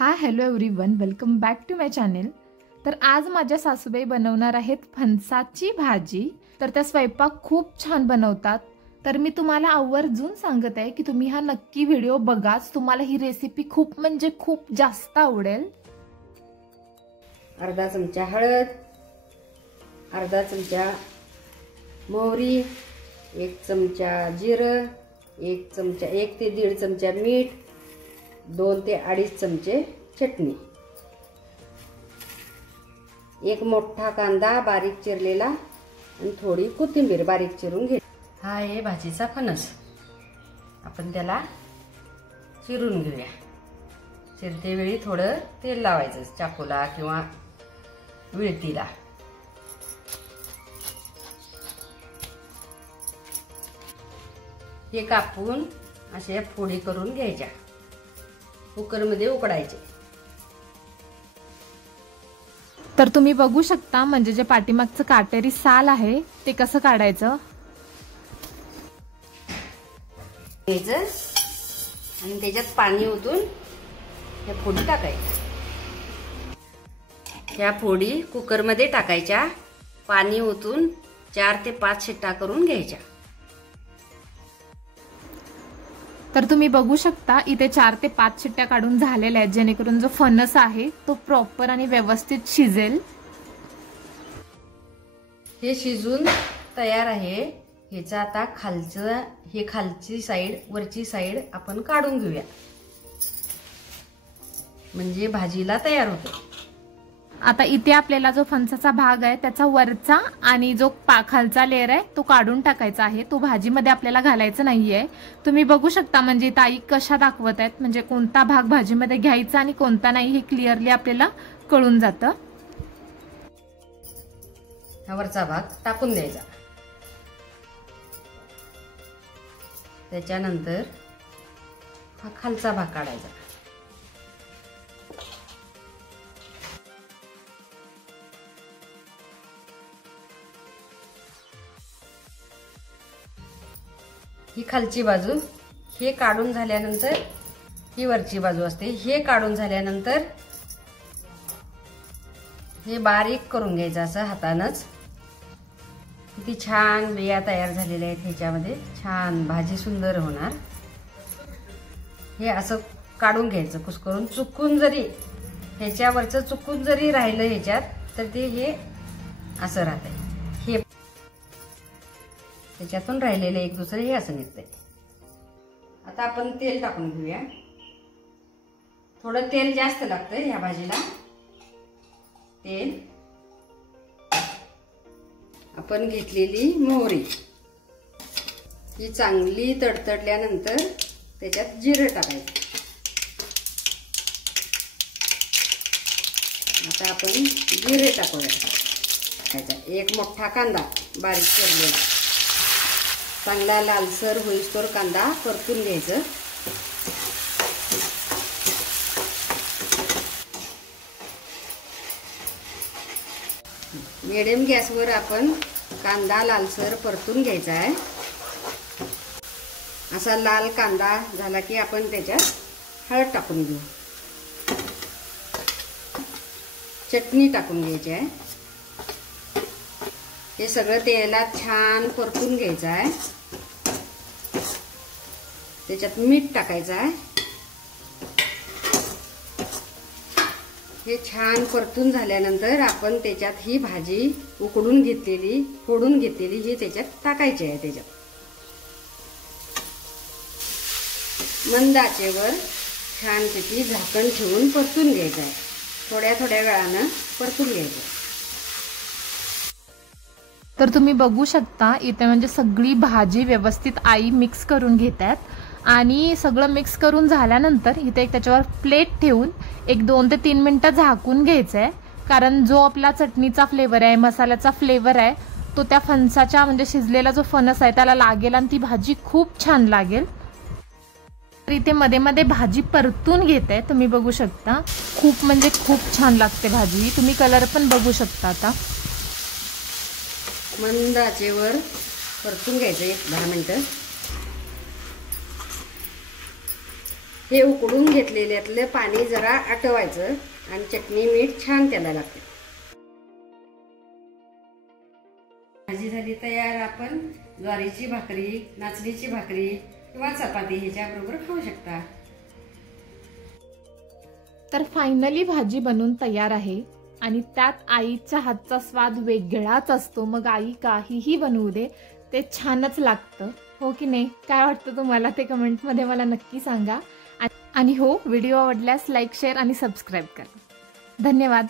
High hello everyone, welcome back to my channel. तर आज माझ्या सासूबाई बनवणार आहेत फणसाची भाजी. तर त्या स्वयंपाक खूप छान बनवतात. तर मी तुम्हाला आवर्जून सांगत आहे की तुम्ही हा नक्की व्हिडिओ बघाच. तुम्हाला ही रेसिपी खूप म्हणजे खूप जास्त आवडेल. अर्धा चमचा हळद, अर्धा चमचा मोहरी, 1 चमचा जिरं, 1 ते 1.5 चमचा मीठ, 2 ते 2.5 चमचे चटणी, 1 मोठा कांदा बारीक चिरलेला आणि थोडी कोथिंबीर बारीक चिरून घे. हा आहे भाजीचा फणस. आपण त्याला चिरून घेऊया. चिरते वेळी थोडं तेल लावायचं चाकूला किंवा विळतीला. हे कापून अशा फोडी करून घ्यायच्या. कुकरमध्ये उकडायचे. तर तुम्ही बघू शकता म्हणजे जे पाठीमागचं काटेरी साल आहे ते कसं काढायचं. घ्यायचं आणि त्याच्यात पाणी ओतून ह्या फोडी टाकायच्या. ह्या फोडी कुकरमध्ये टाकायच्या. पाणी ओतून 4 ते 5 शिट्ट्या करून घ्यायच्या. तर तुम्ही बघू शकता इथे 4 ते 5 शिट्ट्या काढून झालेल्या आहेत, जेणेकरून जो फणस आहे तो प्रॉपर आणि व्यवस्थित शिजेल. हे शिजून तयार आहे. ह्याचं आता खालची साईड वरची साईड आपण काढून घेऊया, म्हणजे भाजीला तयार होतो. आता इथे आपल्याला जो फणसाचा भाग आहे त्याचा वरचा आणि जो खालचा लेअर आहे तो काढून टाकायचा आहे. तो भाजीमध्ये आपल्याला घालायचा नाहीये. तुम्ही बघू शकता म्हणजे ताई कशा दाखवत आहेत, म्हणजे कोणता भाग भाजीमध्ये घ्यायचा आणि कोणता नाही हे क्लिअरली आपल्याला कळून जातं. हा वरचा भाग टाकून द्यायचा. त्याच्यानंतर हा खालचा भाग काढायचा. ही खालची बाजू हे काढून झाल्यानंतर ही वरची बाजू असते. हे काढून झाल्यानंतर हे बारीक करून घ्यायचं असं हातानंच. किती छान बिया तयार झालेल्या आहेत. ह्याच्यामध्ये छान भाजी सुंदर होणार. हे असं काढून घ्यायचं कुस्करून. चुकून जरी ह्याच्यावरचं चुकून जरी राहिलं ह्याच्यात तर ते हे असं राहतंय. हे त्याच्यातून राहिलेलं एक दुसरं हे असं निघतंय. आता आपण तेल टाकून घेऊया. थोडं तेल जास्त लागतंय ह्या भाजीला. तेल आपण घेतलेली मोहरी ही चांगली तडतडल्यानंतर त्याच्यात जिरं टाकायचं. आता आपण जिरे टाकूया. 1 मोठा कांदा बारीक चिरलेला. चांगला लालसर होईस्तोवर कांदा परतून घ्यायचं. मिडियम गॅसवर आपण कांदा लालसर परतून घ्यायचा आहे. असा लाल कांदा झाला की आपण त्याच्यात हळद टाकून घेऊ. चटणी टाकून घ्यायची आहे. हे सगळं तेलात छान परतून घ्यायचं आहे. त्याच्यात मीठ टाकायचं आहे. हे छान परतून झाल्यानंतर आपण त्याच्यात ही भाजी उकडून घेतलेली फोडून घेतलेली ही त्याच्यात टाकायची आहे. त्याच्यात मंद आचेवर छानपैकी झाकण ठेवून परतून घ्यायचं आहे. थोड्या थोड्या वेळानं परतून घ्यायचं. तर तुम्ही बघू शकता इथे म्हणजे सगळी भाजी व्यवस्थित आई मिक्स करून घेतात. आणि सगळं मिक्स करून झाल्यानंतर इथे एक त्याच्यावर प्लेट ठेवून 1-2 ते 3 मिनिटं झाकून घ्यायचं आहे. कारण जो आपला चटणीचा फ्लेवर आहे, मसाल्याचा फ्लेवर आहे, तो त्या फणसाच्या म्हणजे शिजलेला जो फणस आहे त्याला लागेल आणि ती भाजी खूप छान लागेल. तर इथे मध्ये मध्ये भाजी परतून घेते. तुम्ही बघू शकता खूप म्हणजे खूप छान लागते भाजी. तुम्ही कलर पण बघू शकता. आता मंद आचेवर परतून घ्यायचं 10 मिनिटं. हे उकडून घेतलेल्यातलं पाणी जरा आटवायचं आणि चटणी मीठ छान त्याला लागते. भाजी झाली तयार. आपण ज्वारीची भाकरी, नाचणीची भाकरी किंवा चपाती ह्याच्याबरोबर खाऊ शकता. तर फायनली भाजी बनून तयार आहे आणि त्यात आईच्या हातचा स्वाद वेगळाच असतो. मग आई काहीही बनवू दे ते छानच लागतं, हो की नाही? काय वाटतं तुम्हाला ते कमेंटमध्ये मला नक्की सांगा. आणि हो, व्हिडिओ आवडल्यास लाईक, शेअर आणि सबस्क्राईब करा. धन्यवाद.